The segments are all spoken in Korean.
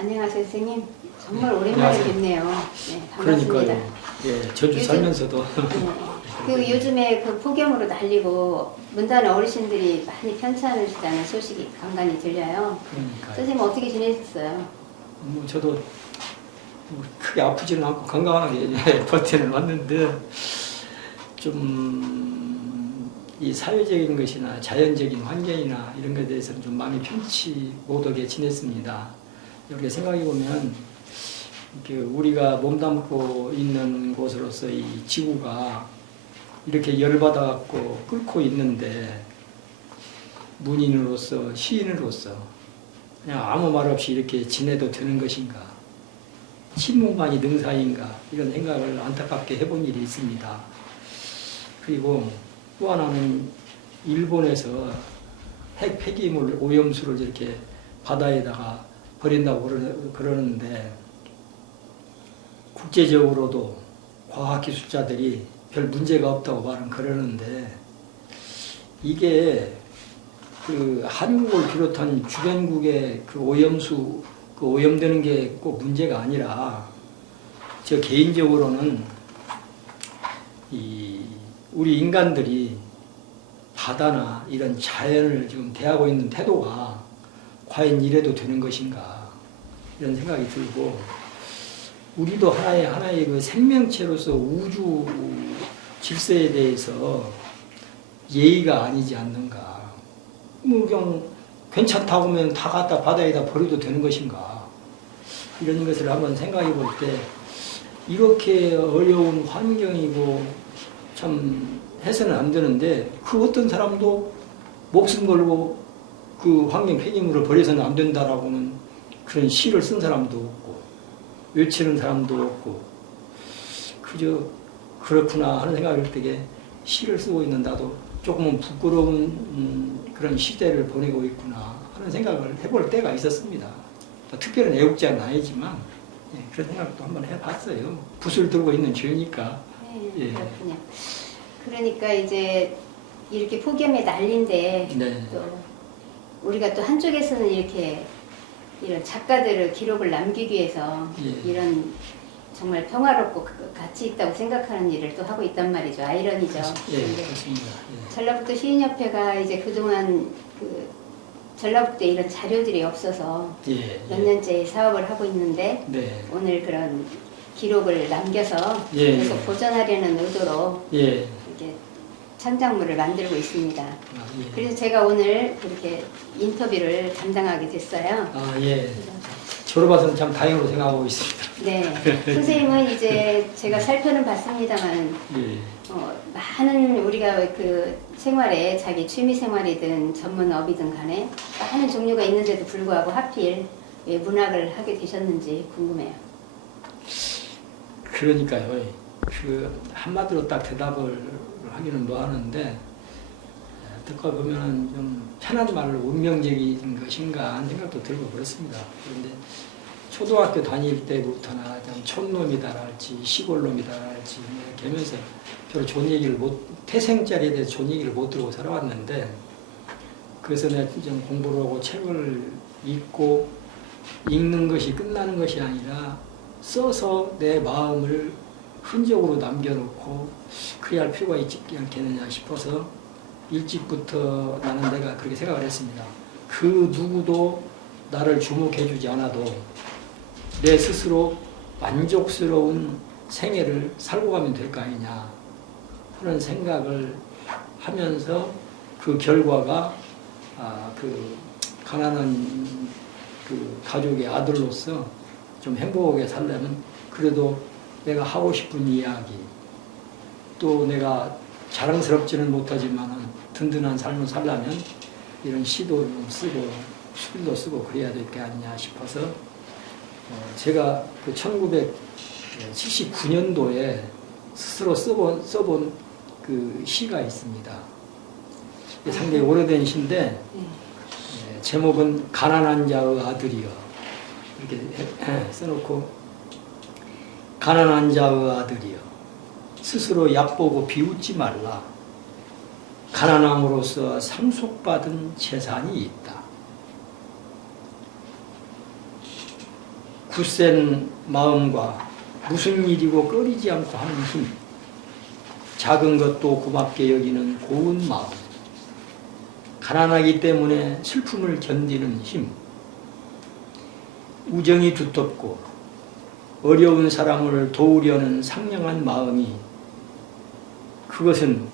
안녕하세요, 선생님. 정말 오랜만에 뵙네요. 네, 반갑습니다. 그러니까요. 예, 저주 살면서도. 네, 그 요즘에 그 폭염으로 달리고 문단의 어르신들이 많이 편찮으시다는 소식이 간간히 들려요. 그러니까요. 선생님 어떻게 지내셨어요? 저도 뭐 크게 아프지는 않고 건강하게 예, 버티는 왔는데 좀 이 사회적인 것이나 자연적인 환경이나 이런 것에 대해서는 좀 마음이 편치 못하게 지냈습니다. 이렇게 생각해 보면 우리가 몸담고 있는 곳으로서 이 지구가 이렇게 열받아 갖고 끓고 있는데 문인으로서 시인으로서 그냥 아무 말 없이 이렇게 지내도 되는 것인가, 침묵만이 능사인가, 이런 생각을 안타깝게 해본 일이 있습니다. 그리고 또 하나는 일본에서 핵 폐기물 오염수를 이렇게 바다에다가 버린다고 그러는데 국제적으로도 과학기술자들이 별 문제가 없다고 말은 그러는데 이게 그 한국을 비롯한 주변국의 그 오염수, 그 오염되는 게 꼭 문제가 아니라 저 개인적으로는 우리 인간들이 바다나 이런 자연을 지금 대하고 있는 태도가 과연 이래도 되는 것인가 이런 생각이 들고 우리도 하나의 그 생명체로서 우주 질서에 대해서 예의가 아니지 않는가. 뭐 그냥 괜찮다고 하면 다 갖다 바다에다 버려도 되는 것인가. 이런 것을 한번 생각해 볼 때 이렇게 어려운 환경이고 참 해서는 안 되는데 그 어떤 사람도 목숨 걸고 그 환경 폐기물을 버려서는 안 된다라고는 그런 시를 쓴 사람도 없고 외치는 사람도 없고 그저 그렇구나 하는 생각을 할 때에 시를 쓰고 있는 나도 조금은 부끄러운 그런 시대를 보내고 있구나 하는 생각을 해볼 때가 있었습니다. 특별한 애국자는 아니지만 예, 그런 생각도 한번 해봤어요. 붓을 들고 있는 죄니까. 네, 예. 그렇군요. 그러니까 이제 이렇게 폭염에 난린데 네. 또 우리가 또 한쪽에서는 이렇게 이런 작가들의 기록을 남기기 위해서 예. 이런 정말 평화롭고 가치 있다고 생각하는 일을 또 하고 있단 말이죠. 아이러니죠. 예, 근데 그렇습니다. 예. 전라북도 시인협회가 이제 그동안 그 전라북도에 이런 자료들이 없어서 예, 몇 년째 사업을 하고 있는데 네. 오늘 그런 기록을 남겨서 예. 계속 보존하려는 의도로 예. 이렇게 창작물을 만들고 있습니다. 아, 예. 그래서 제가 오늘 이렇게 인터뷰를 담당하게 됐어요. 아, 예. 저로 봐서는 참 다행으로 생각하고 있습니다. 네, 선생님은 이제 제가 살펴는 봤습니다만 예. 많은 우리가 그 생활에 자기 취미 생활이든 전문업이든 간에 많은 종류가 있는데도 불구하고 하필 왜 문학을 하게 되셨는지 궁금해요. 그러니까요. 그 한마디로 딱 대답을 하기는 뭐하는데 듣고 보면은 좀 편한 말로 운명적인 것인가 하는 생각도 들고 그렇습니다. 그런데 초등학교 다닐 때부터나 좀 촌놈이다랄지 시골놈이다랄지 이렇게 하면서 별로 좋은 얘기를 태생자리에 대해서 좋은 얘기를 못 들고 살아왔는데 그래서 내가 좀 공부를 하고 책을 읽고 읽는 것이 끝나는 것이 아니라 써서 내 마음을 흔적으로 남겨놓고 그래야 할 필요가 있지 않겠느냐 싶어서 일찍부터 나는 내가 그렇게 생각을 했습니다. 그 누구도 나를 주목해주지 않아도 내 스스로 만족스러운 생애를 살고 가면 될 거 아니냐 하는 생각을 하면서 그 결과가 그 가난한 그 가족의 아들로서 좀 행복하게 살려면 그래도 내가 하고 싶은 이야기 또 내가 자랑스럽지는 못하지만 든든한 삶을 살려면 이런 시도 좀 쓰고 술도 쓰고 그래야 될 게 아니냐 싶어서 제가 그 1979년도에 스스로 써본 그 시가 있습니다. 상당히 오래된 시인데 제목은 가난한 자의 아들이여 이렇게 써놓고 가난한 자의 아들이여 스스로 얕보고 비웃지 말라. 가난함으로써 상속받은 재산이 있다. 굳센 마음과 무슨 일이고 꺼리지 않고 하는 힘, 작은 것도 고맙게 여기는 고운 마음, 가난하기 때문에 슬픔을 견디는 힘, 우정이 두텁고 어려운 사람을 도우려는 상냥한 마음이, 그것은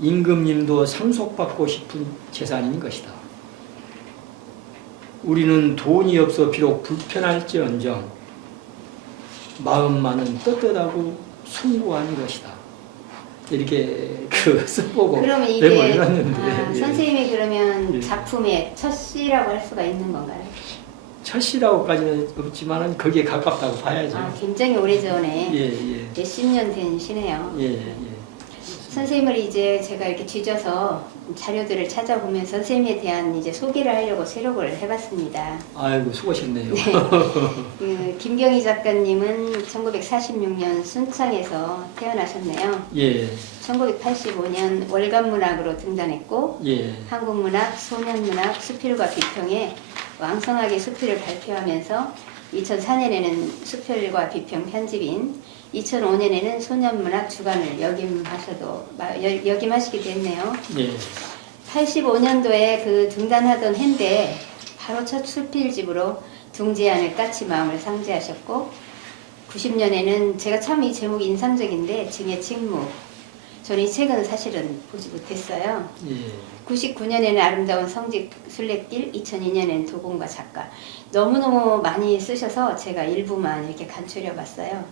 임금님도 상속받고 싶은 재산인 것이다. 우리는 돈이 없어 비록 불편할지언정 마음만은 떳떳하고 숭고한 것이다. 이렇게 써보고 그러면 메모를 이게 해놨는데, 예. 선생님이 그러면 예. 작품의 첫 시라고 할 수가 있는 건가요? 첫 시라고까지는 없지만 거기에 가깝다고 봐야죠. 굉장히 오래전에 예. 몇십 년 된 시네요. 예. 선생님을 이제 제가 이렇게 뒤져서 자료들을 찾아보면서 선생님에 대한 이제 소개를 하려고 세력을 해봤습니다. 아이고 수고하셨네요. 네. 김경희 작가님은 1946년 순창에서 태어나셨네요. 예. 1985년 월간문학으로 등단했고 예. 한국문학, 소년문학, 수필과 비평에 왕성하게 수필을 발표하면서 2004년에는 수필과 비평 편집인, 2005년에는 소년문학 주간을 역임하시게 됐네요. 예. 85년도에 그 등단하던 해인데 바로 첫 수필집으로 둥지안을 까치 마음을 상제하셨고, 90년에는 제가 참 이 제목이 인상적인데 증의 침묵. 저는 이 책은 사실은 보지 못했어요. 예. 99년에는 아름다운 성직 순례길, 2002년에는 도공과 작가. 너무너무 많이 쓰셔서 제가 일부만 이렇게 간추려 봤어요.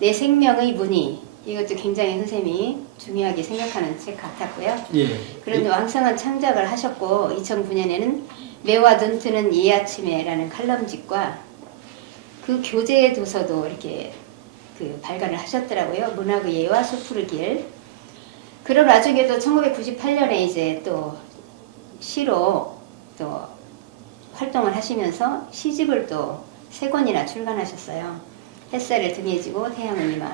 내 생명의 문의, 이것도 굉장히 선생님이 중요하게 생각하는 책 같았고요. 예. 그런데 왕성한 창작을 하셨고, 2009년에는 매와 눈 뜨는 이 아침에라는 칼럼집과 그 교재 도서도 이렇게 발간을 하셨더라고요. 문학의 예와 수풀의 길. 그런 와중에도 1998년에 이제 또 시로 또 활동을 하시면서 시집을 또 3권이나 출간하셨어요. 햇살을 등에 지고 태양은 이마,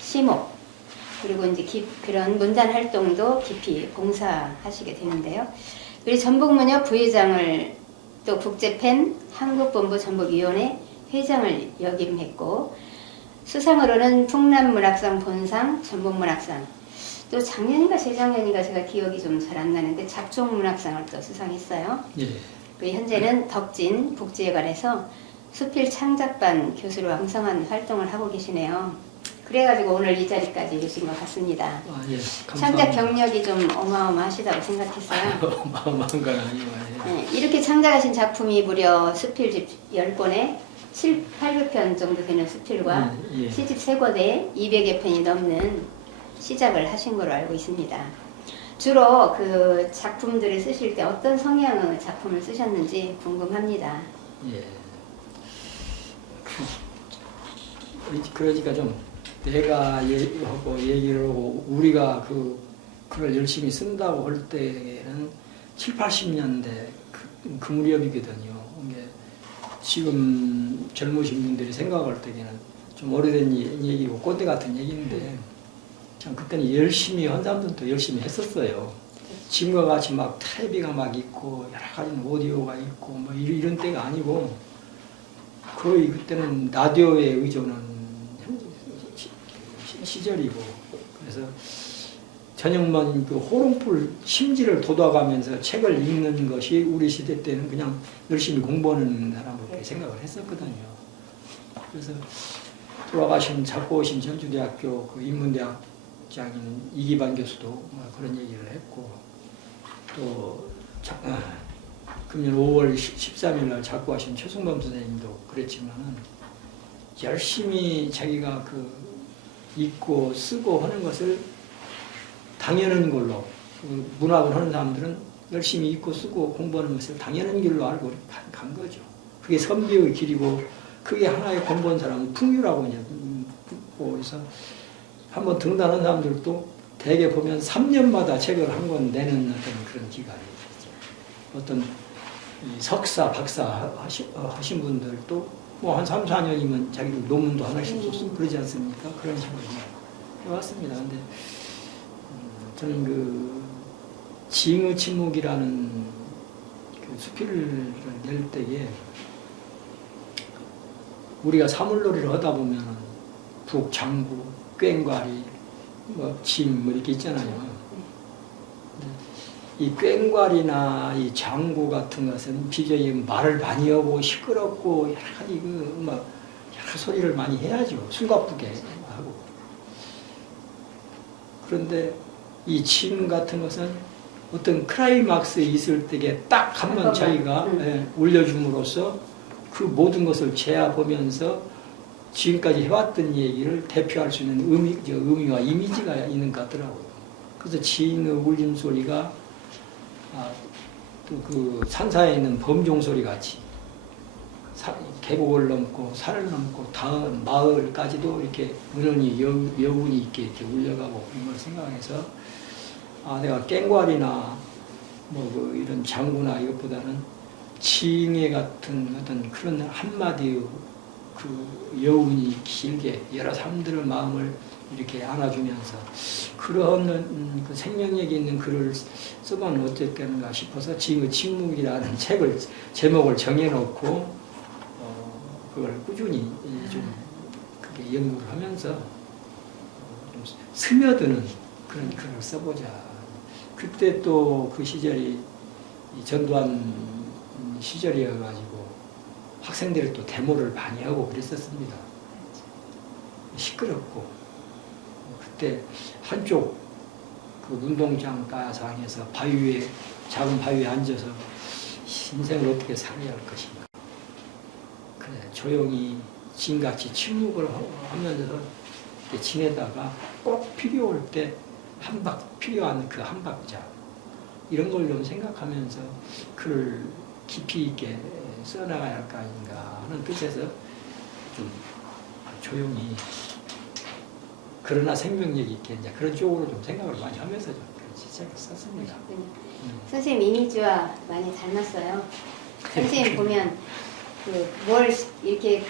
시목, 그리고 이제 그런 문단 활동도 깊이 봉사하시게 되는데요. 우리 전북문협 부회장을 또 국제팬 한국본부 전북위원회 회장을 역임했고, 수상으로는 풍남문학상 본상, 전북문학상, 또 작년인가 재작년인가 제가 기억이 좀 잘 안 나는데 작종문학상을 또 수상했어요. 예. 그리고 현재는 덕진 국제회관에서 수필 창작반 교수로 왕성한 활동을 하고 계시네요. 그래가지고 오늘 이 자리까지 오신 것 같습니다. 예. 창작 경력이 좀 어마어마하시다고 생각했어요. 어마어마한 건 아니고. 네, 이렇게 창작하신 작품이 무려 수필집 10권에 800편 정도 되는 수필과 예. 시집 3권에 200여 편이 넘는 시작을 하신 걸로 알고 있습니다. 주로 그 작품들을 쓰실 때 어떤 성향의 작품을 쓰셨는지 궁금합니다. 예. 그러니까 좀 내가 얘기를 하고 우리가 그걸 열심히 쓴다고 할 때에는 7, 80년대 그 무렵이거든요. 이게 지금 젊으신 분들이 생각할 때에는 좀 오래된 얘기고 꼰대 같은 얘기인데, 참 그때는 열심히 한 사람들도 열심히 했었어요. 지금과 같이 막 텔레비가 막 있고 여러 가지 오디오가 있고 뭐 이런 때가 아니고, 거의 그때는 라디오에 의존한 시절이고, 그래서 저녁만 그 호롱불 심지를 돋아가면서 책을 읽는 것이 우리 시대 때는 그냥 열심히 공부하는 사람으로 생각을 했었거든요. 그래서 돌아가신 작고 오신 전주대학교 그 인문대학장인 이기반 교수도 뭐 그런 얘기를 했고, 또 금년 5월 13일 날 작고 하신 최승범 선생님도 그랬지만은, 열심히 자기가 읽고 쓰고 하는 것을 당연한 걸로, 문학을 하는 사람들은 열심히 읽고 쓰고 공부하는 것을 당연한 길로 알고 간 거죠. 그게 선비의 길이고, 그게 하나의 공부한 사람은 풍류라고 이제 그래서 한번 등단한 사람들도 대개 보면 3년마다 책을 한 권 내는 어떤 그런 기간이죠. 어떤 석사, 박사 하신 분들도 뭐 한 3, 4년이면 자기 논문도 하나씩 쓰고 그러지 않습니까? 그런 식으로 해왔습니다. 근데 저는 그 징의 침묵이라는 그 수필을 낼 때에 우리가 사물놀이를 하다 보면 북, 장구, 꽹과리, 짐 이렇게 있잖아요. 이 꽹과리나 이 장구 같은 것은 비교이 말을 많이 하고 시끄럽고 여러 가지 여러 소리를 많이 해야죠. 숨가쁘게 하고. 그런데 이 짐 같은 것은 어떤 클라이막스에 있을 때에 딱 한 번 자기가 올려줌으로써 그 모든 것을 재해보면서 지금까지 해왔던 얘기를 대표할 수 있는 의미와 이미지가 있는 것 같더라고요. 그래서 지인의 울림소리가 또 그 산사에 있는 범종소리 같이 계곡을 넘고 산을 넘고 다음 마을까지도 이렇게 은은히 여운이 있게 이렇게 울려가고 그런 걸 생각해서 내가 꽹과리나 이런 장구나 이것보다는 징해 같은 어떤 그런 한마디의 그 여운이 길게 여러 사람들의 마음을 이렇게 안아주면서 그런 그 생명력이 있는 글을 써보면 어땠겠는가 싶어서 징의 침묵이라는 책을 제목을 정해놓고 그걸 꾸준히 좀 그렇게 연구를 하면서 좀 스며드는 그런 글을 써보자. 그때 또 그 시절이 전두환 시절이어가지고 학생들이 또 데모를 많이 하고 그랬었습니다. 시끄럽고 그때 한쪽 그 운동장 가상에서 작은 바위 위에 앉아서 인생을 어떻게 살아야 할 것인가. 그래 조용히 진같이 침묵을 하면서 지내다가 꼭 필요할 때 필요한 그 한 박자 이런 걸 좀 생각하면서 글을 깊이 있게 써나가야 할 거 아닌가 하는 뜻에서 좀 조용히 그러나 생명력 있게 이제 그런 쪽으로 좀 생각을 많이 하면서 좀 책을 썼습니다. 선생님 이미지와 많이 닮았어요. 선생님 보면 뭘 이렇게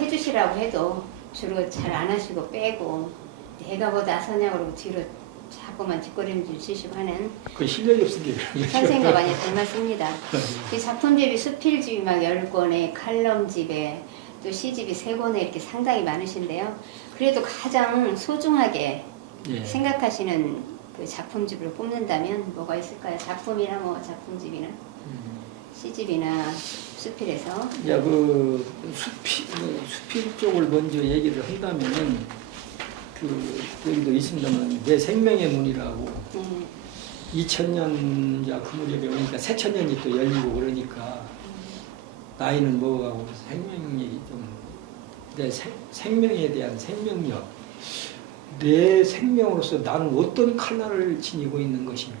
해주시라고 해도 주로 잘 안 하시고 빼고 내가 뭐 나서냐고 그러고 뒤로 자꾸만 뒷걸음질 치시고 하는 그 실력이 없으니까 선생님과 많이 닮았습니다. 이 작품집이 수필집이 막 10권에 칼럼집에 또 시집이 3권에 이렇게 상당히 많으신데요. 그래도 가장 소중하게 생각하시는 그 작품집을 뽑는다면 뭐가 있을까요? 작품이나 작품집이나 시집이나 수필에서. 그 수필 쪽을 먼저 얘기를 한다면은 여기도 있습니다만 내 생명의 문이라고 2000년 그 무렵에 오니까 새천년이 또 열리고 그러니까 나이는 먹어가고 생명력이 좀 내 생명에 대한 생명력 내 생명으로서 나는 어떤 칼라를 지니고 있는 것인가.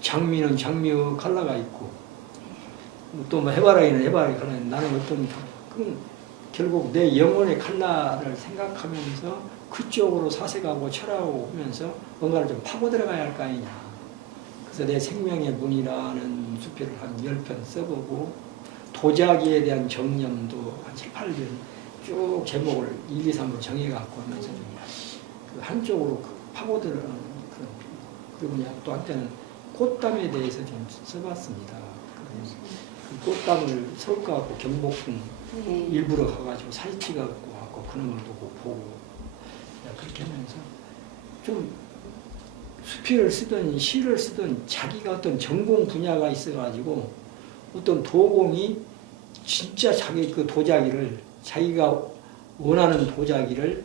장미는 장미의 칼라가 있고 또 해바라기는 해바라기 칼라. 나는 어떤 그럼 결국 내 영혼의 칼라를 생각하면서 그쪽으로 사색하고 철학하고 하면서 뭔가를 좀 파고 들어가야 할 거 아니냐. 그래서 내 생명의 문이라는 수필을 한 10편 써보고 도자기에 대한 정념도 한 7, 8편 쭉 제목을 1, 2, 3으로 정해갖고 하면서 그 한쪽으로 파고 들어가는 그런. 그리고 또 한때는 꽃담에 대해서 좀 써봤습니다. 그 꽃담을 서울가갖고 경복궁 일부러 가가지고 사진 찍어갖고 그런 걸 보고 그렇게 하면서 좀 수필을 쓰든 시를 쓰든 자기가 어떤 전공 분야가 있어가지고 어떤 도공이 진짜 자기 그 도자기를 자기가 원하는 도자기를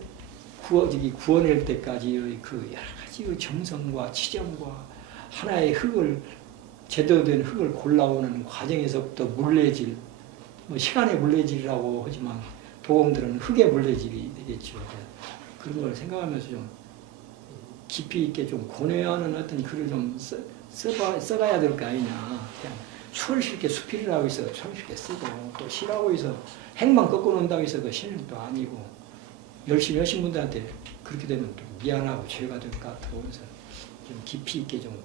구워낼 때까지의 그 여러 가지 정성과 치정과 하나의 제대로 된 흙을 골라오는 과정에서부터 물레질, 시간의 물레질이라고 하지만 도공들은 흙의 물레질이 되겠죠. 그런 걸 생각하면서 좀 깊이 있게 좀 고뇌하는 어떤 글을 좀 써가야 될 거 아니냐. 그냥 수월쉽게 수필이라고 해서 수월쉽게 쓰고 또 시라고 해서 행만 꺾어 놓는다고 해서 그 시는 또 아니고 열심히 하신 분들한테 그렇게 되면 또 미안하고 죄가 될 것 같고 그래서 좀 깊이 있게 좀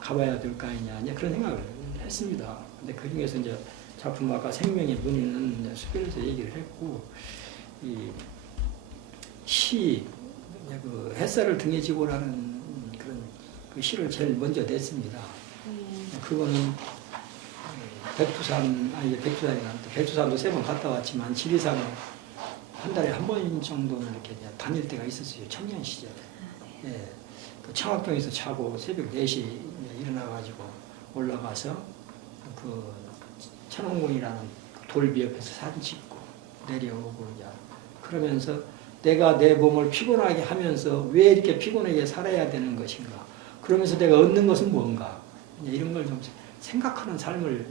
가봐야 될 거 아니냐 그런 생각을 했습니다. 근데 그 중에서 이제 작품 아까 생명의 문의는 수필에서 얘기를 했고 이 시, 그 햇살을 등에 지고라는 그런 그 시를 제일 먼저 냈습니다. 그거는 백두산, 아니 백두산이 아니라 백두산도 3번 갔다 왔지만 지리산은 한 달에 한 번 정도는 이렇게 이제 다닐 때가 있었어요. 청년 시절에. 예. 그 청학동에서 자고 새벽 4시 일어나가지고 올라가서 그 천왕봉이라는 돌비 옆에서 사진 찍고 내려오고 이제 그러면서 내가 내 몸을 피곤하게 하면서 왜 이렇게 피곤하게 살아야 되는 것인가? 그러면서 내가 얻는 것은 뭔가? 이런 걸 좀 생각하는 삶을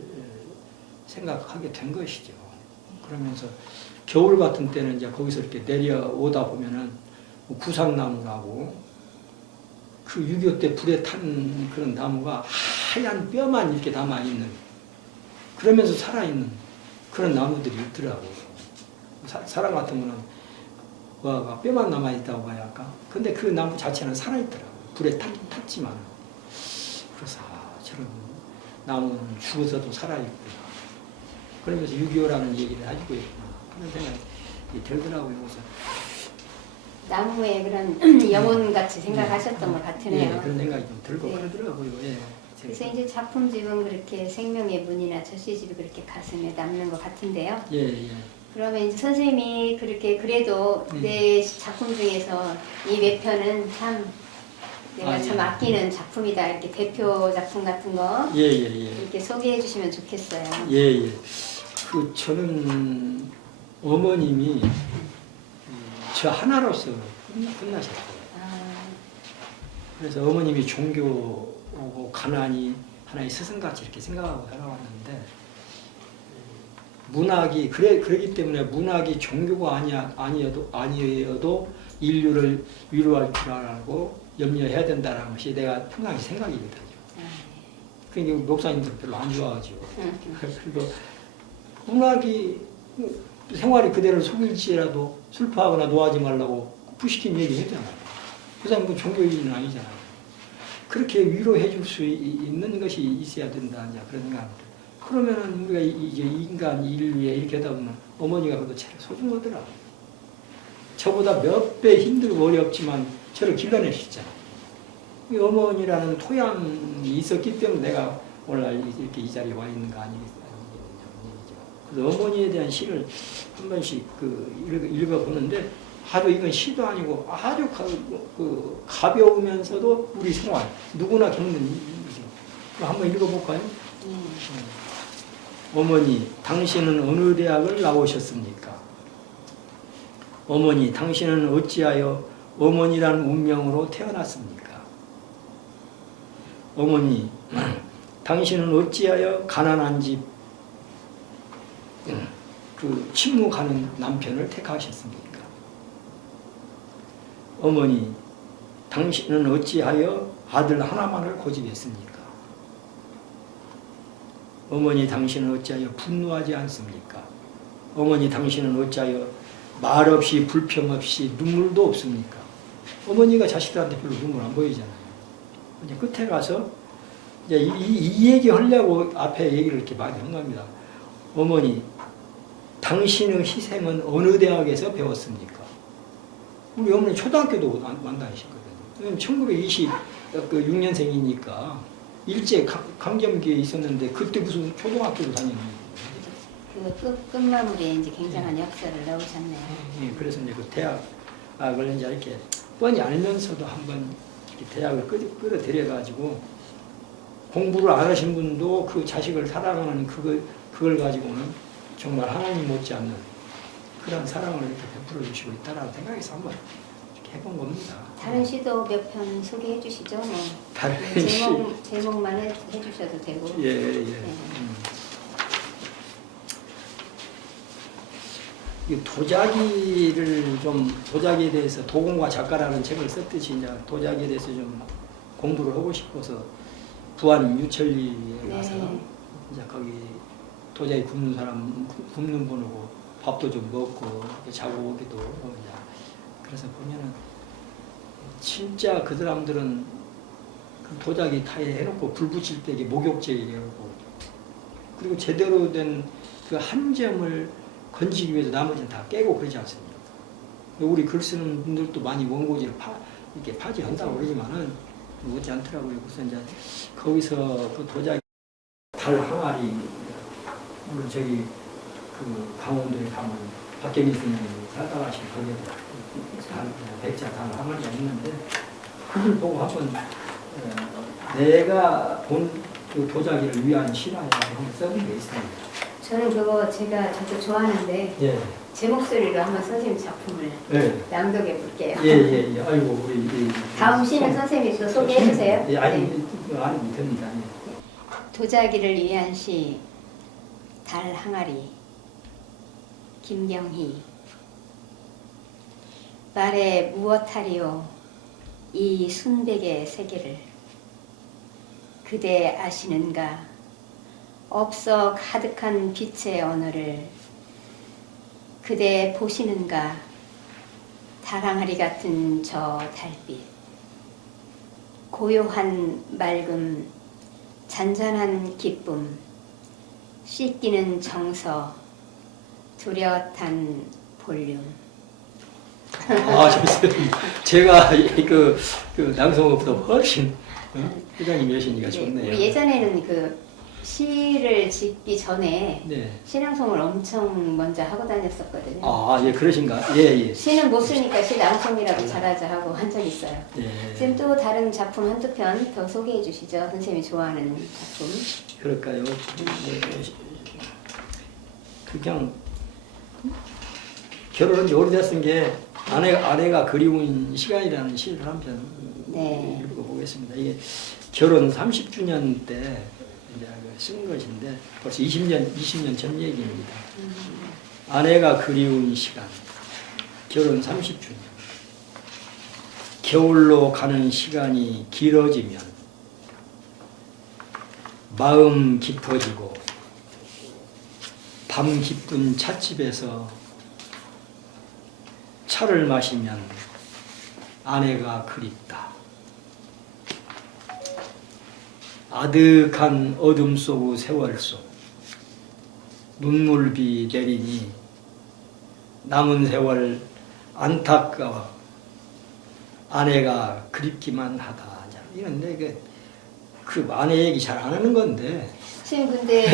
생각하게 된 것이죠. 그러면서 겨울 같은 때는 이제 거기서 이렇게 내려오다 보면은 구상나무라고 그 6.25 때 불에 탄 그런 나무가 하얀 뼈만 이렇게 남아있는 그러면서 살아있는 그런 나무들이 있더라고요. 사람 같은 거는 뼈만 남아있다고 봐야 할까? 근데 그 나무 자체는 살아있더라고요. 불에 탔지만. 그래서 저런 나무는 죽어서도 살아있구나. 그러면서 6.25라는 얘기를 해주고 있구나. 그런 생각이 들더라고요. 그래서 나무의 그런 영혼같이 생각하셨던 것 같으네요. 예, 그런 생각이 좀 들고 네. 그러더라고요. 예. 그래서 이제 작품집은 그렇게 생명의 문이나 저시집이 그렇게 가슴에 남는 것 같은데요. 예, 예. 그러면 이제 선생님이 그렇게 그래도 내 작품 중에서 이 몇 편은 참 내가 참 예. 아끼는 작품이다 이렇게 대표 작품 같은 거 예, 예, 예. 이렇게 소개해 주시면 좋겠어요. 예, 예. 그 저는 어머님이 저 하나로서 끝나셨어요. 아, 그래서 어머님이 종교고 가난이 하나의 스승같이 이렇게 생각하고 살아왔는데 문학이 그러기 때문에 문학이 종교가 아니어도 인류를 위로할 줄 알고 염려해야 된다는 것이 내가 평상시 생각이거든요. 그러니까 목사님들 별로 안 좋아하죠. 그리고 문학이 생활이 그대로 속일지라도 슬퍼하거나 노하지 말라고 부시킨 얘기 했잖아요. 그 사람은 종교인은 아니잖아요. 그렇게 위로해 줄 수 있는 것이 있어야 된다. 그런 생각입니다. 그러면은 우리가 이제 인간 인류에 이렇게 하다 보면 어머니가 그래도 제일 소중하더라고요. 저보다 몇 배 힘들고 어렵지만 저를 길러내셨잖아요. 이 어머니라는 토양이 있었기 때문에 내가 오늘 이렇게 이 자리에 와 있는 거 아니겠죠. 그래서 어머니에 대한 시를 한 번씩 읽어보는데 아주 이건 시도 아니고 아주 가벼우면서도 우리 생활 누구나 겪는 일이죠. 한번 읽어볼까요? 어머니, 당신은 어느 대학을 나오셨습니까? 어머니, 당신은 어찌하여 어머니란 운명으로 태어났습니까? 어머니, 당신은 어찌하여 가난한 집 침묵하는 남편을 택하셨습니까? 어머니, 당신은 어찌하여 아들 하나만을 고집했습니까? 어머니, 당신은 어찌하여 분노하지 않습니까? 어머니, 당신은 어찌하여 말없이 불평 없이 눈물도 없습니까? 어머니가 자식들한테 별로 눈물 안 보이잖아요. 이제 끝에 가서 이제 이 얘기 하려고 앞에 얘기를 이렇게 많이 한 겁니다. 어머니, 당신의 희생은 어느 대학에서 배웠습니까? 우리 어머니 초등학교도 안 다니셨거든요. 1926년생이니까 일제 강점기에 있었는데 그때 무슨 초등학교도 다녔는데. 그 끝마무리에 이제 굉장한 역사를 넣으셨네요. 예, 그래서 이제 그 대학을 이제 이렇게 뻔히 알면서도 한번 대학을 끌어들여가지고 공부를 안 하신 분도 그 자식을 사랑하는 그걸 가지고는 정말 하나님 못지않는 그런 사랑을 이렇게 베풀어 주시고 있다라는 생각에서 한번 이렇게 해본 겁니다. 다른 시도 몇 편 소개해 주시죠. 뭐. 다른 제목만 해주셔도 되고. 예. 네. 이 도자기에 대해서 도공과 작가라는 책을 썼듯이 이제 도자기에 대해서 좀 공부를 하고 싶어서 부안 유천리에 가서 이제 거기 도자기 굽는 사람 굽는 분하고 밥도 좀 먹고 자고 오기도 하고 이제 그래서 보면은 진짜 그 사람들은 그 도자기 타에 해놓고 불 붙일 때 이게 목욕제이고 그리고 제대로 된 그 한 점을 건지기 위해서 나머지는 다 깨고 그러지 않습니까? 우리 글 쓰는 분들도 많이 원고지를 이렇게 파지한다고 그러지만은 못지 않더라고요. 그래서 이제 거기서 그 도자기 달 항아리 물론 저기 그 강원도에 가면 박경희 스님이 살다 가신 거기에 백자 단 항아리가 있는데 그걸 보고 한번 내가 본 그 도자기를 위한 신화라고 한번 써본 게 있습니다. 저는 그거 제가 저도 좋아하는데 예. 제 목소리로 한번 선생님 작품을 예. 낭독해 볼게요. 예. 아이고 우리 다음 시는 선생님이 또 소개해 주세요. 예, 아니 네. 아니 됩니다. 예. 도자기를 위한 시 달 항아리 김경희. 말에 무엇하리요 이 순백의 세계를 그대 아시는가 없어 가득한 빛의 언어를 그대 보시는가 달항아리 같은 저 달빛 고요한 맑음 잔잔한 기쁨 씻기는 정서 뚜렷한 볼륨. 아, 좋습니다. 제가 그 낭송어보다 훨씬 회장님 여신이가 좋네요. 우리 예전에는 그 시를 짓기 전에 네. 시낭송을 엄청 먼저 하고 다녔었거든요. 아, 예, 그러신가? 예. 시는 못 쓰니까 시낭송이라도 잘하자 하고 한 적이 있어요. 예. 지금 또 다른 작품 한두 편 더 소개해 주시죠. 선생님이 좋아하는 작품. 그럴까요? 그냥 결혼한 지 오래됐은 게 아내가 그리운 시간이라는 시를 한 편 네. 읽어보겠습니다. 이게 결혼 30주년 때 이제 쓴 것인데 벌써 20년 전 얘기입니다. 아내가 그리운 시간, 결혼 30주년. 겨울로 가는 시간이 길어지면 마음 깊어지고 밤 깊은 찻집에서 차를 마시면 아내가 그립다. 아득한 어둠 속 세월 속 눈물비 내리니 남은 세월 안타까워 아내가 그립기만 하다. 이건 내가 그 아내 얘기 잘 안 하는 건데. 지금 근데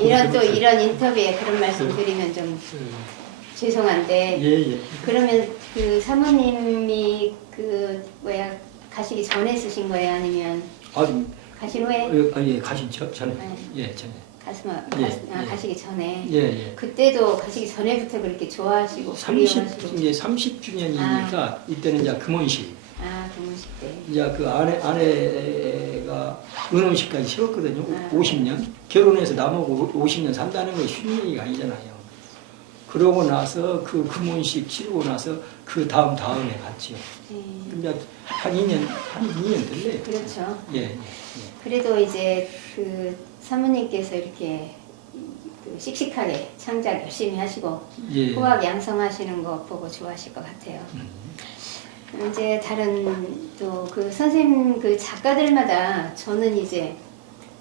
이런 인터뷰에 그런 말씀 드리면 좀 죄송한데 예. 그러면 그 사모님이 그 가시기 전에 쓰신 거예요? 아니면 가신 후에? 예, 가신 전에. 네. 예, 전에. 가시기 전에. 예. 그때도 가시기 전에부터 그렇게 좋아하시고 30주년이니까 이때는 이제 금혼식. 금혼식 때. 이제 그 아내가 은혼식까지 치렀거든요. 50년. 결혼해서 남하고 50년 산다는 건 쉬운 얘기가 아니잖아요. 그러고 나서 그 금혼식 치르고 나서 그 다음에 갔지요. 이제 한 2년 됐네요. 그렇죠. 예. 그래도 이제 그 사모님께서 이렇게 그 씩씩하게 창작 열심히 하시고 예. 호학 양성하시는 거 보고 좋아하실 것 같아요. 이제 다른 또 그 선생님 그 작가들마다 저는 이제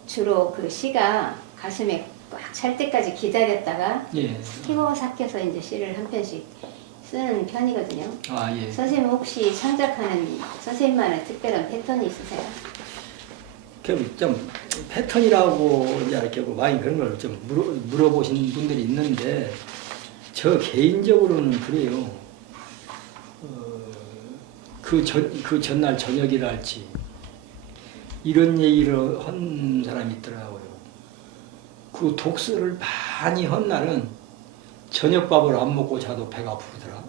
주로 그 시가 가슴에 꽉 찰 때까지 기다렸다가 예. 삭혀서 이제 시를 한 편씩 쓰는 편이거든요. 예. 선생님 혹시 창작하는 선생님만의 특별한 패턴이 있으세요? 좀 패턴이라고 이제 이렇게 많이 그런 걸 좀 물어보신 분들이 있는데 저 개인적으로는 그래요. 그 전날 저녁이랄지 이런 얘기를 한 사람이 있더라고요. 그 독서를 많이 한 날은 저녁밥을 안 먹고 자도 배가 부르더라.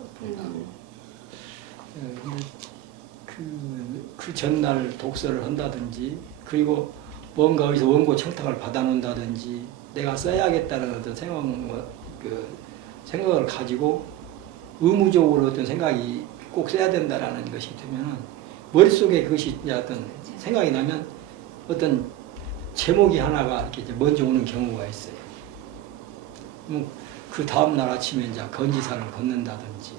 그 전날 독서를 한다든지 그리고 뭔가 어디서 원고 청탁을 받아놓는다든지 내가 써야겠다는 어떤 생각을 가지고 의무적으로 어떤 생각이 꼭 써야 된다라는 것이 되면 머릿속에 그것이 어떤 생각이 나면 어떤 제목이 하나가 이렇게 먼저 오는 경우가 있어요. 그 다음날 아침에 이제 건지사를 걷는다든지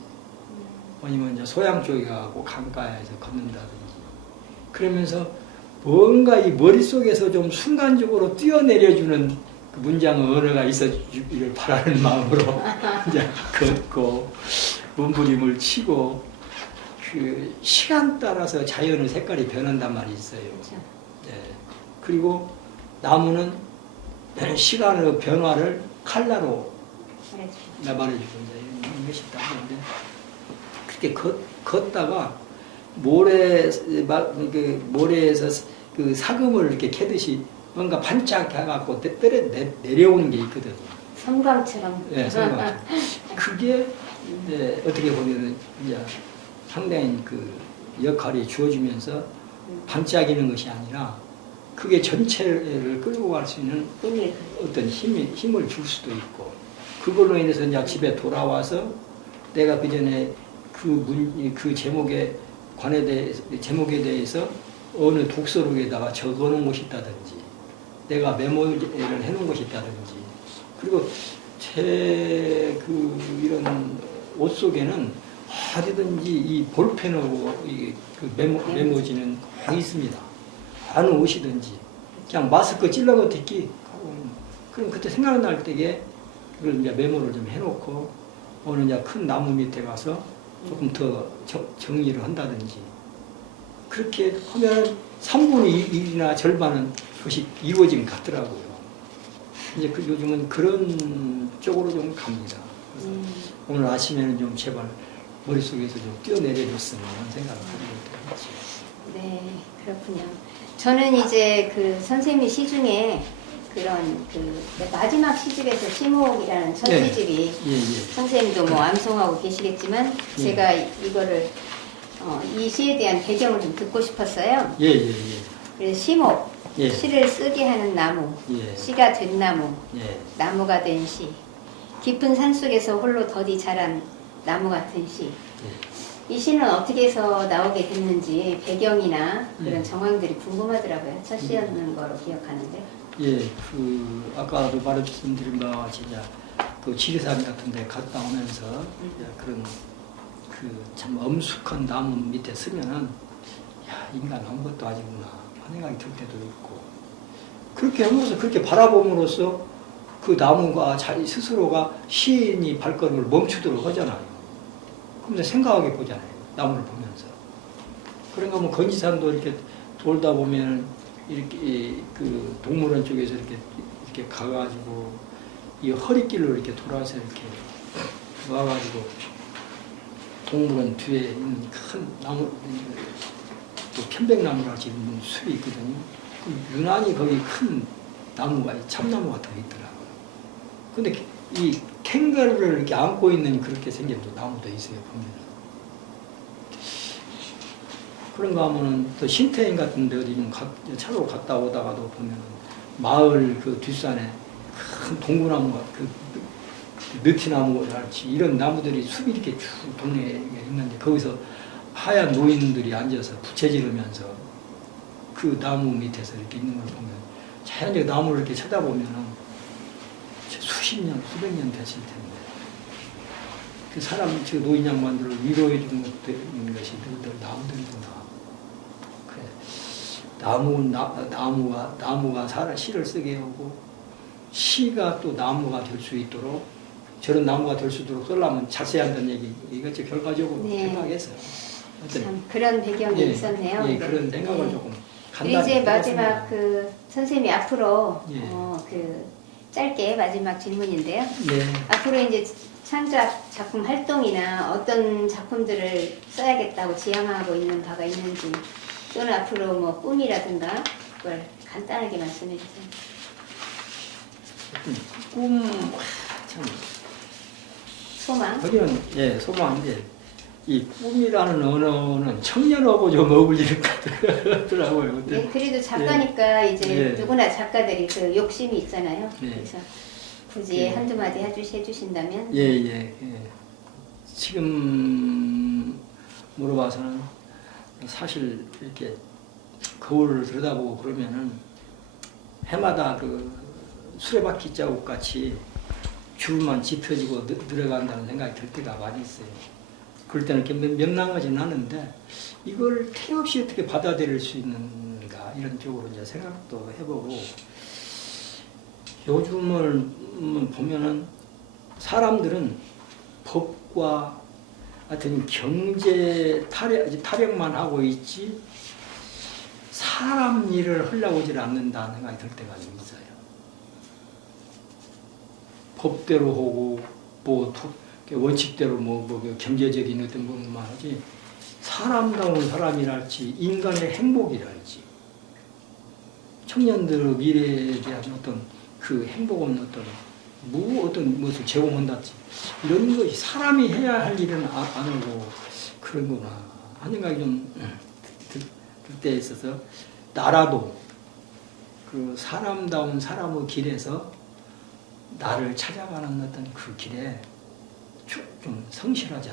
아니면 이제 소양 쪽에 가고 강가에서 걷는다든지 그러면서 뭔가 이 머릿속에서 좀 순간적으로 뛰어내려주는 그 문장 언어가 있어주기를 바라는 마음으로 이제 걷고 몸부림을 치고 그 시간 따라서 자연의 색깔이 변한단 말이 있어요. 그렇죠. 네. 그리고 나무는 시간의 변화를 칼라로 말해주세요. 말해주고 이제 이런 것이 있다 하는데 그렇게 걷다가 모래에서 그 사금을 이렇게 캐듯이 뭔가 반짝해갖고 내려오는 게 있거든요. 섬광처럼. 네, 섬광처럼. 그게 이제 어떻게 보면 이제 상당히 그 역할이 주어지면서 반짝이는 것이 아니라 그게 전체를 끌고 갈 수 있는 의미. 어떤 힘을 줄 수도 있고 그걸로 인해서 이제 집에 돌아와서 내가 그 전에 그 제목에 대해서 어느 독서록에다가 적어놓은 것이 있다든지 내가 메모를 해놓은 것이 있다든지 그리고 제 이런 옷 속에는 어디든지 이 볼펜하고 그 메모지는 다 있습니다. 어느 옷이든지 그냥 마스크 찔러서 듣기 그럼 그때 생각날 때에 그걸 이제 메모를 좀 해놓고 어느 이제 큰 나무 밑에 가서 조금 더 정리를 한다든지 그렇게 하면 3분의 1이나 절반은 그것이 이루어진 것 같더라고요. 이제 요즘은 그런 쪽으로 좀 갑니다. 그래서 오늘 아침에는 좀 제발 머릿속에서 좀 뛰어내려줬으면 하는 생각을 하고 있죠. 네, 그렇군요. 저는 이제 그 선생님의 시 중에 그런 그 마지막 시집에서 시목이라는 첫 네. 시집이 예, 예. 선생님도 뭐 암송하고 계시겠지만 예. 제가 이거를 이 시에 대한 배경을 좀 듣고 싶었어요. 예, 예, 예. 그래서 시목, 예. 시를 쓰게 하는 나무, 예. 시가 된 나무, 예. 나무가 된 시, 깊은 산속에서 홀로 더디 자란 나무 같은 시. 이 시는 어떻게 해서 나오게 됐는지 배경이나 그런 정황들이 궁금하더라고요. 첫 시였는 거로 기억하는데. 예, 아까도 말씀드린 바와 같이 그 지리산 같은 데 갔다 오면서 이제 그런 참 엄숙한 나무 밑에 서면은 야, 인간 아무것도 아니구나 하는 생각이 들 때도 있고 그렇게 하면서 그렇게 바라봄으로써 그 나무가 자기 스스로가 시인이 발걸음을 멈추도록 하잖아요. 그러면서 생각하게 보잖아요. 나무를 보면서. 그런가 하면 건지산도 이렇게 돌다 보면 이렇게 그 동물원 쪽에서 이렇게 가가지고 이 허리길로 이렇게 돌아서 이렇게 와가지고 동물원 뒤에 있는 큰 나무, 또 편백나무라 지금 숲이 있거든요. 유난히 거기 큰 나무가 참나무 같은 게 있더라고요. 근데 이 캥거루를 이렇게 안고 있는 그렇게 생긴 나무도 있어요, 보면. 그런가 하면은 또 신태인 같은 데 어디 좀 차로 갔다 오다가도 보면 마을 그 뒷산에 큰 동구나무가 느티나무 같이 이런 나무들이 숲이 이렇게 쭉 동네에 있는데 거기서 하얀 노인들이 앉아서 부채지르면서 그 나무 밑에서 이렇게 있는 걸 보면 자연적 나무를 이렇게 쳐다보면은 수십 년, 수백 년 됐을 텐데 그 사람, 저 노인 양반들을 위로해 주는 것이 늘 나무들이구나. 그래. 나무가 시를 쓰게 하고 시가 또 나무가 될 수 있도록 저런 나무가 될 수 있도록 쓰려면 자세한다는 얘기 이것이 결과적으로 네. 생각했어요. 참 그런 배경이 예, 있었네요. 예, 네. 그런 생각을 네. 조금 그리고 간단히 이제 마지막 해봤습니다. 그 선생님이 앞으로 예. 그 짧게 마지막 질문인데요. 네. 앞으로 이제 창작 작품 활동이나 어떤 작품들을 써야겠다고 지향하고 있는 바가 있는지 또는 앞으로 뭐 꿈이라든가 그걸 간단하게 말씀해 주세요. 참 소망. 거기는 예 소망인데 이 꿈이라는 언어는 청년하고 좀 어울리는 것 같더라고요. 네, 그래도 작가니까 이제 예. 누구나 작가들이 그 욕심이 있잖아요. 예. 그래서 굳이 예. 한두 마디 해주신다면. 예. 지금 물어봐서는 사실 이렇게 거울을 들여다보고 그러면은 해마다 그 수레바퀴 자국 같이 줄만 짚혀지고 늘어간다는 생각이 들 때가 많이 있어요. 그럴 때는 이렇게 명랑하지는 않은데 이걸 태없이 어떻게 받아들일 수 있는가 이런 쪽으로 이제 생각도 해보고 요즘을 보면은 사람들은 법과 하여튼 경제 타령만 하고 있지 사람 일을 하려고 하지 않는다는 생각이 들 때가 좀 있어요. 법대로 하고 뭐 원칙대로 그 경제적인 어떤 것만 하지 사람다운 사람이랄지 인간의 행복이랄지 청년들의 미래에 대한 어떤 그 행복은 어떤 무엇을 제공한다지 이런 것이 사람이 해야 할 일은 안 하고 그런구나 하는 생각이 좀 들 때 있어서 나라도 그 사람다운 사람의 길에서 나를 찾아가는 어떤 그 길에 좀 성실하자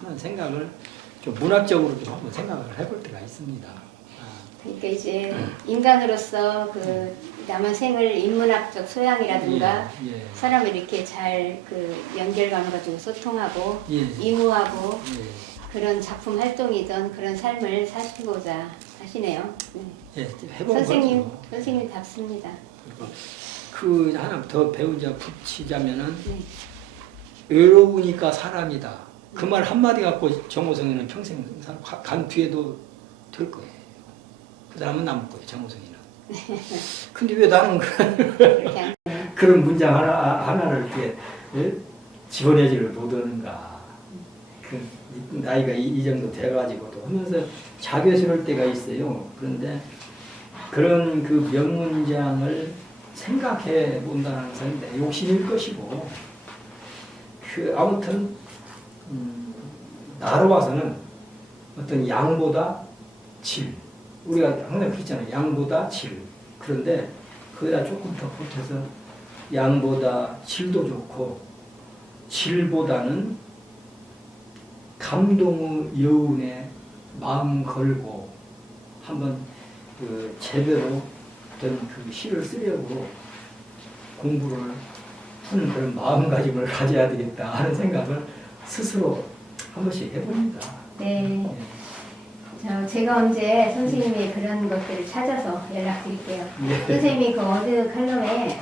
하는 생각을 좀 문학적으로 좀 한번 생각을 해볼 때가 있습니다. 그러니까 이제 인간으로서 그 남은 생을 인문학적 소양이라든가 예, 예. 사람을 이렇게 잘 그 연결감을 가지고 소통하고 예. 이무하고 예. 그런 작품 활동이던 그런 삶을 사시고자 하시네요. 네. 예, 해본 거죠. 선생님답습니다. 그 하나 더 배우자 붙이자면은 네. 외로우니까 사람이다. 그 말 한마디 갖고 정호성이는 평생 간 뒤에도 될 거예요. 그 사람은 남을 거예요, 정호성이는. 근데 왜 나는 그렇게 그런 문장 하나를 이렇게 집어내지를 못하는가. 그 나이가 이 정도 돼가지고도 하면서 자괴스러울 때가 있어요. 그런데 그런 그 명문장을 생각해 본다는 것은 내 욕심일 것이고, 그 아무튼 나로 봐서는 어떤 양보다 질. 우리가 항상 그랬잖아요. 양보다 질. 그런데 거기다 조금 더 보태서 양보다 질도 좋고 질보다는 감동의 여운에 마음 걸고 한번 그 제대로 어떤 그 시를 쓰려고 공부를 하는 그런 마음가짐을 가져야 되겠다 하는 생각을 스스로 한 번씩 해봅니다. 네. 제가 언제 선생님의 그런 것들을 찾아서 연락드릴게요. 예. 선생님이 그 어느 칼럼에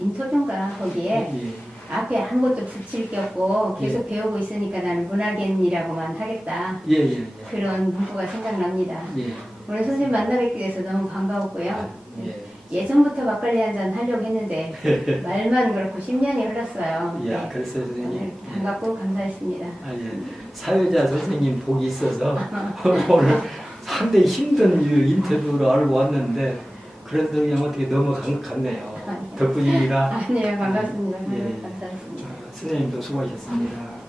인터뷰인가 거기에 예. 앞에 아무것도 붙일 게 없고 계속 배우고 있으니까 나는 문학인이라고만 하겠다. 예, 예, 예. 그런 문구가 생각납니다. 예. 오늘 선생님 만나뵙게 돼서 너무 반가웠고요. 예. 예전부터 막걸리 한잔 하려고 했는데 말만 그렇고 10년이 흘렀어요. 예, 네. 그랬어요, 선생님. 오늘 반갑고 감사했습니다. 아, 예. 사회자 선생님 복이 있어서 오늘 상당히 힘든 인터뷰로 알고 왔는데 그래도 그냥 어떻게 넘어갔네요. 덕분입니다. 아니요, 반갑습니다. 예. 감사합니다. 선생님도 수고하셨습니다.